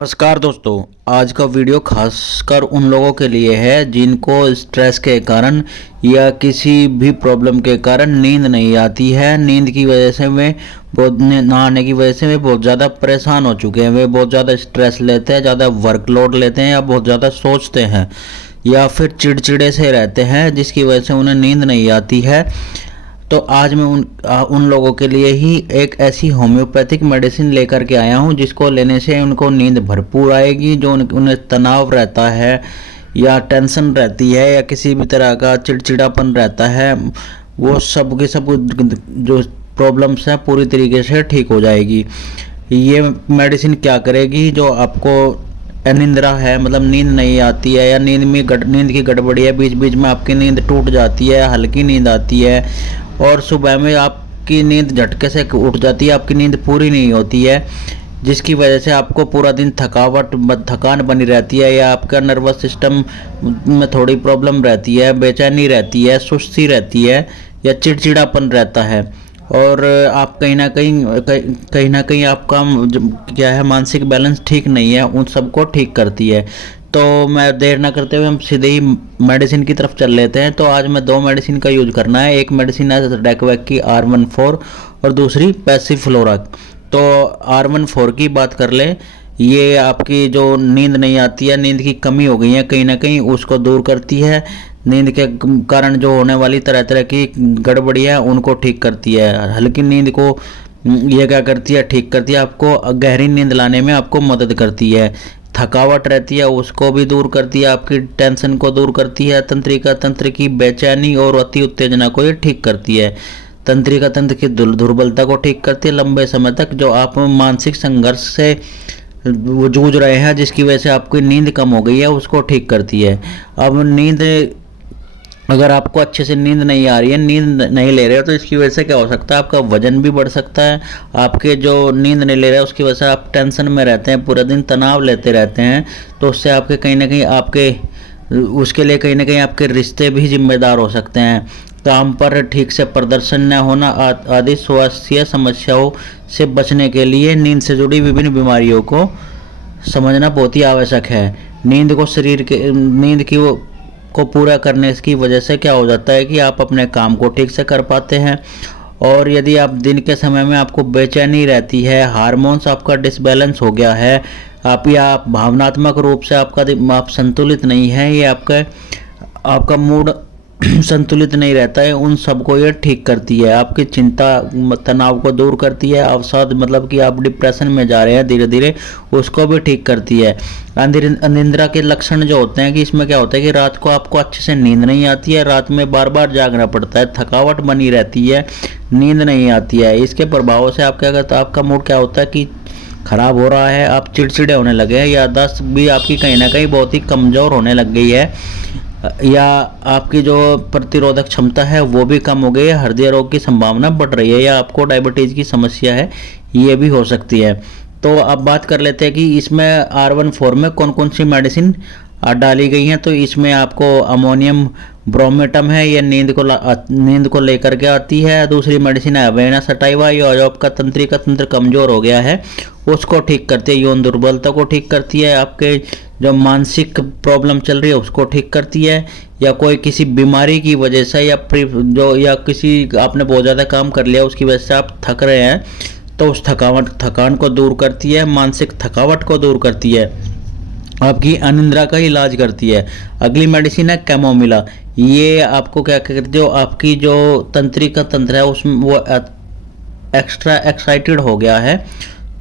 नमस्कार दोस्तों। आज का वीडियो खासकर उन लोगों के लिए है जिनको स्ट्रेस के कारण या किसी भी प्रॉब्लम के कारण नींद नहीं आती है। नींद की वजह से वे ना आने की वजह से वे बहुत ज़्यादा परेशान हो चुके हैं। वे बहुत ज़्यादा स्ट्रेस लेते हैं, ज़्यादा वर्कलोड लेते हैं या बहुत ज़्यादा सोचते हैं या फिर चिड़चिड़े से रहते हैं जिसकी वजह से उन्हें नींद नहीं आती है। तो आज मैं उन लोगों के लिए ही एक ऐसी होम्योपैथिक मेडिसिन लेकर के आया हूं जिसको लेने से उनको नींद भरपूर आएगी। जो उन्हें तनाव रहता है या टेंशन रहती है या किसी भी तरह का चिड़चिड़ापन रहता है, वो सब के सब जो प्रॉब्लम्स हैं पूरी तरीके से ठीक हो जाएगी। ये मेडिसिन क्या करेगी? जो आपको अनिंद्रा है, मतलब नींद नहीं आती है या नींद की गड़बड़ी है, बीच बीच में आपकी नींद टूट जाती है, हल्की नींद आती है और सुबह में आपकी नींद झटके से उठ जाती है, आपकी नींद पूरी नहीं होती है, जिसकी वजह से आपको पूरा दिन थकान बनी रहती है या आपका नर्वस सिस्टम में थोड़ी प्रॉब्लम रहती है, बेचैनी रहती है, सुस्ती रहती है या चिड़चिड़ापन रहता है और आप कहीं ना कहीं आपका क्या है, मानसिक बैलेंस ठीक नहीं है, उन सबको ठीक करती है। तो मैं देर ना करते हुए हम सीधे ही मेडिसिन की तरफ चल लेते हैं। तो आज मैं दो मेडिसिन का यूज करना है। एक मेडिसिन है डेकोवैक की R14 और दूसरी पैसिफ्लोरा। तो R14 की बात कर ले, ये आपकी जो नींद नहीं आती है, नींद की कमी हो गई है कहीं ना कहीं, उसको दूर करती है। नींद के कारण जो होने वाली तरह तरह की गड़बड़ी है उनको ठीक करती है। हल्की नींद को ये क्या करती है, ठीक करती है, आपको गहरी नींद लाने में आपको मदद करती है। थकावट रहती है उसको भी दूर करती है, आपकी टेंशन को दूर करती है। तंत्र की बेचैनी और अति उत्तेजना को ये ठीक करती है। तंत्रिका तंत्र की दुर्बलता को ठीक करती है। लंबे समय तक जो आप मानसिक संघर्ष से जूझ रहे हैं जिसकी वजह से आपकी नींद कम हो गई है उसको ठीक करती है। अब नींद, अगर आपको अच्छे से नींद नहीं आ रही है, नींद नहीं ले रहे हो, तो इसकी वजह से क्या हो सकता है, आपका वजन भी बढ़ सकता है। आपके जो नींद नहीं ले रहे हैं उसकी वजह से आप टेंशन में रहते हैं, पूरा दिन तनाव लेते रहते हैं, तो उससे आपके कहीं ना कहीं उसके लिए कहीं ना कहीं आपके रिश्ते भी जिम्मेदार हो सकते हैं। काम पर ठीक से प्रदर्शन न होना आदि स्वास्थ्य समस्याओं से बचने के लिए नींद से जुड़ी विभिन्न बीमारियों को समझना बहुत ही आवश्यक है। नींद को पूरा करने की वजह से क्या हो जाता है कि आप अपने काम को ठीक से कर पाते हैं। और यदि आप दिन के समय में आपको बेचैनी रहती है, हार्मोन्स आपका डिसबैलेंस हो गया है, आप भावनात्मक रूप से आप संतुलित नहीं है, ये आपका मूड संतुलित नहीं रहता है, उन सबको ये ठीक करती है। आपकी चिंता तनाव को दूर करती है। अवसाद मतलब कि आप डिप्रेशन में जा रहे हैं धीरे धीरे, उसको भी ठीक करती है। अनिद्रा के लक्षण जो होते हैं कि इसमें क्या होता है कि रात को आपको अच्छे से नींद नहीं आती है, रात में बार बार जागना पड़ता है, थकावट बनी रहती है, नींद नहीं आती है। इसके प्रभाव से आप क्या करते हैं, आपका मूड क्या होता है कि खराब हो रहा है, आप चिड़चिड़े होने लगे हैं, याददाश्त भी आपकी कहीं ना कहीं बहुत ही कमज़ोर होने लग गई है, या आपकी जो प्रतिरोधक क्षमता है वो भी कम हो गई है, हृदय रोग की संभावना बढ़ रही है, या आपको डायबिटीज़ की समस्या है, ये भी हो सकती है। तो अब बात कर लेते हैं कि इसमें R14 में कौन कौन सी मेडिसिन डाली गई हैं। तो इसमें आपको अमोनियम ब्रोमेटम है, ये नींद को लेकर के आती है। दूसरी मेडिसिन है अवेना सटाइवा, ये जो आपका तंत्रिका तंत्र कमज़ोर हो गया है उसको ठीक करती है, यौन दुर्बलता को ठीक करती है, आपके जो मानसिक प्रॉब्लम चल रही है उसको ठीक करती है, या कोई किसी बीमारी की वजह से या किसी आपने बहुत ज़्यादा काम कर लिया उसकी वजह से आप थक रहे हैं तो उस थकान को दूर करती है, मानसिक थकावट को दूर करती है, आपकी अनिद्रा का इलाज करती है। अगली मेडिसिन है कैमोमिला, ये आपको क्या करती है, आपकी जो तंत्रिका तंत्र है उसमें वो एक्स्ट्रा एक्साइटेड हो गया है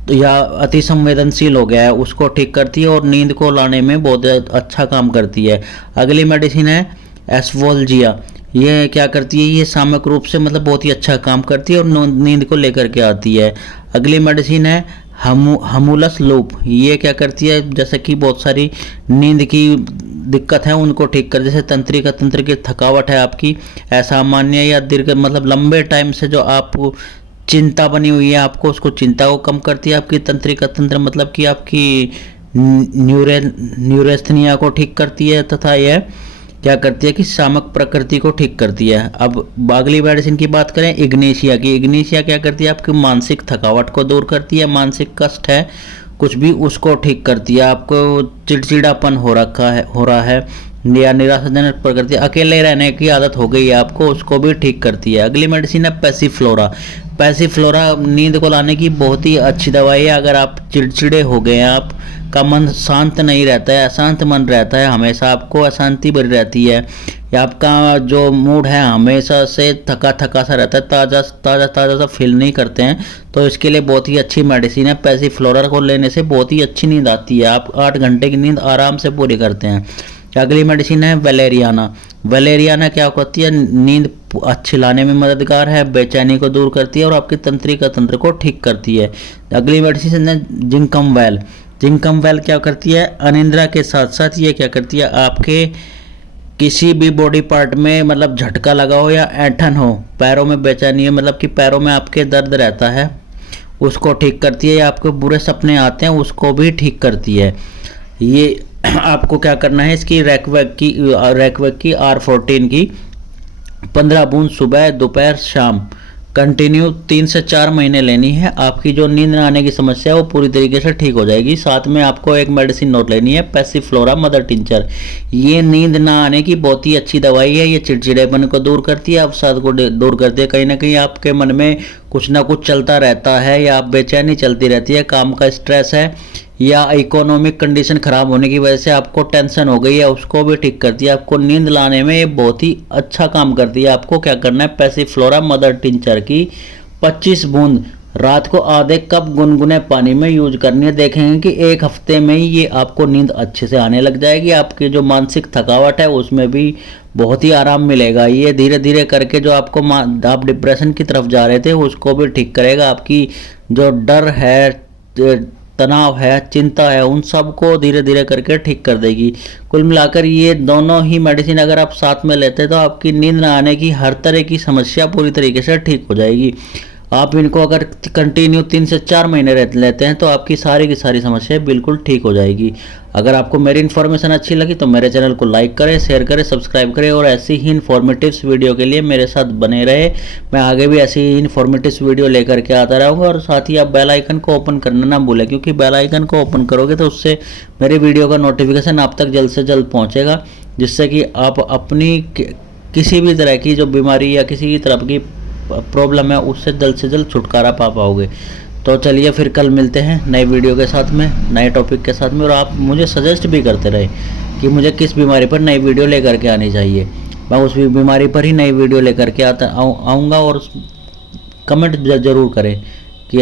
तो या अति संवेदनशील हो गया है उसको ठीक करती है और नींद को लाने में बहुत अच्छा काम करती है। अगली मेडिसिन है एस्वोल्जिया, ये क्या करती है, ये सामयिक रूप से मतलब बहुत ही अच्छा काम करती है और नींद को लेकर के आती है। अगली मेडिसिन है हमूलस लूप, ये क्या करती है, जैसे कि बहुत सारी नींद की दिक्कत है उनको ठीक कर, जैसे तंत्रिका तंत्र की थकावट है आपकी असामान्य या दीर्घ मतलब लंबे टाइम से जो आपको चिंता बनी हुई है, आपको उसको चिंता को कम करती है। आपकी तंत्रिका तंत्र मतलब कि आपकी न्यूरेस्थनिया को ठीक करती है, तथा यह क्या करती है कि सामक प्रकृति को ठीक करती है। अब अगली मेडिसिन की बात करें इग्नेशिया की, इग्नेशिया क्या करती है, आपकी मानसिक थकावट को दूर करती है, मानसिक कष्ट है कुछ भी उसको ठीक करती है। आपको चिड़चिड़ापन हो रहा है या निराशाजनक प्रकृति, अकेले रहने की आदत हो गई है आपको, उसको भी ठीक करती है। अगली मेडिसिन है पैसिफ्लोरा। पैसिफ्लोरा नींद को लाने की बहुत ही अच्छी दवाई है। अगर आप चिड़चिड़े हो गए हैं, आप का मन शांत नहीं रहता है, अशांत मन रहता है, हमेशा आपको अशांति भरी रहती है, या आपका जो मूड है हमेशा से थका थका सा रहता है, ताज़ा सा फील नहीं करते हैं, तो इसके लिए बहुत ही अच्छी मेडिसिन है। पैसिफ्लोरा को लेने से बहुत ही अच्छी नींद आती है, आप 8 घंटे की नींद आराम से पूरी करते हैं। अगली मेडिसिन है वैलेरियाना। वैलेरियाना क्या करती है, नींद अच्छी लाने में मददगार है, बेचैनी को दूर करती है और आपकी तंत्रिका तंत्र को ठीक करती है। अगली मेडिसिन है जिंकम वेल। जिंकम वेल क्या करती है, अनिद्रा के साथ साथ ये क्या करती है, आपके किसी भी बॉडी पार्ट में मतलब झटका लगा हो या ऐंठन हो, पैरों में बेचैनी है, मतलब कि पैरों में आपके दर्द रहता है, उसको ठीक करती है, या आपको बुरे सपने आते हैं उसको भी ठीक करती है। ये आपको क्या करना है, इसकी रैकवेक की R14 की 15 बूंद सुबह दोपहर शाम कंटिन्यू 3 से 4 महीने लेनी है। आपकी जो नींद न आने की समस्या है वो पूरी तरीके से ठीक हो जाएगी। साथ में आपको एक मेडिसिन नोट लेनी है, पैसिफ्लोरा मदर टिंचर। ये नींद ना आने की बहुत ही अच्छी दवाई है। ये चिड़चिड़ेपन को दूर करती है, अवसाद को दूर करती है। कहीं ना कहीं आपके मन में कुछ ना कुछ चलता रहता है, या आप बेचैनी चलती रहती है, काम का स्ट्रेस है, या इकोनॉमिक कंडीशन खराब होने की वजह से आपको टेंशन हो गई है, उसको भी ठीक करती है। आपको नींद लाने में ये बहुत ही अच्छा काम करती है। आपको क्या करना है, पैसिफ्लोरा मदर टिंचर की 25 बूंद रात को आधे कप गुनगुने पानी में यूज करनी है। देखेंगे कि 1 हफ्ते में ही ये आपको नींद अच्छे से आने लग जाएगी। आपकी जो मानसिक थकावट है उसमें भी बहुत ही आराम मिलेगा। ये धीरे धीरे करके जो आपको आप डिप्रेशन की तरफ जा रहे थे उसको भी ठीक करेगा। आपकी जो डर है, तनाव है, चिंता है, उन सब को धीरे धीरे करके ठीक कर देगी। कुल मिलाकर ये दोनों ही मेडिसिन अगर आप साथ में लेते हैं तो आपकी नींद न आने की हर तरह की समस्या पूरी तरीके से ठीक हो जाएगी। आप इनको अगर कंटिन्यू 3 से 4 महीने लेते हैं तो आपकी सारी की सारी समस्याएं बिल्कुल ठीक हो जाएगी। अगर आपको मेरी इन्फॉर्मेशन अच्छी लगी तो मेरे चैनल को लाइक करें, शेयर करें, सब्सक्राइब करें और ऐसी ही इन्फॉर्मेटिव्स वीडियो के लिए मेरे साथ बने रहे। मैं आगे भी ऐसी ही इन्फॉर्मेटिव्स वीडियो लेकर के आता रहूँगा। और साथ ही आप बेल आइकन को ओपन करना ना भूलें, क्योंकि बेल आइकन को ओपन करोगे तो उससे मेरे वीडियो का नोटिफिकेशन आप तक जल्द से जल्द पहुँचेगा, जिससे कि आप अपनी किसी भी तरह की जो बीमारी या किसी भी तरह की प्रॉब्लम है उससे जल्द से जल्द छुटकारा पा पाओगे। तो चलिए फिर कल मिलते हैं नए वीडियो के साथ में, नए टॉपिक के साथ में। और आप मुझे सजेस्ट भी करते रहे कि मुझे किस बीमारी पर नई वीडियो लेकर के आनी चाहिए, मैं उस बीमारी पर ही नई वीडियो लेकर के आऊँगा। और कमेंट ज़रूर करें कि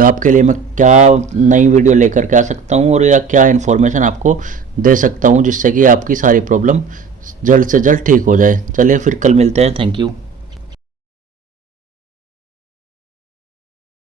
आपके लिए मैं क्या नई वीडियो लेकर के आ सकता हूँ, और या क्या इन्फॉर्मेशन आपको दे सकता हूँ जिससे कि आपकी सारी प्रॉब्लम जल्द से जल्द ठीक हो जाए। चलिए फिर कल मिलते हैं। Thank you.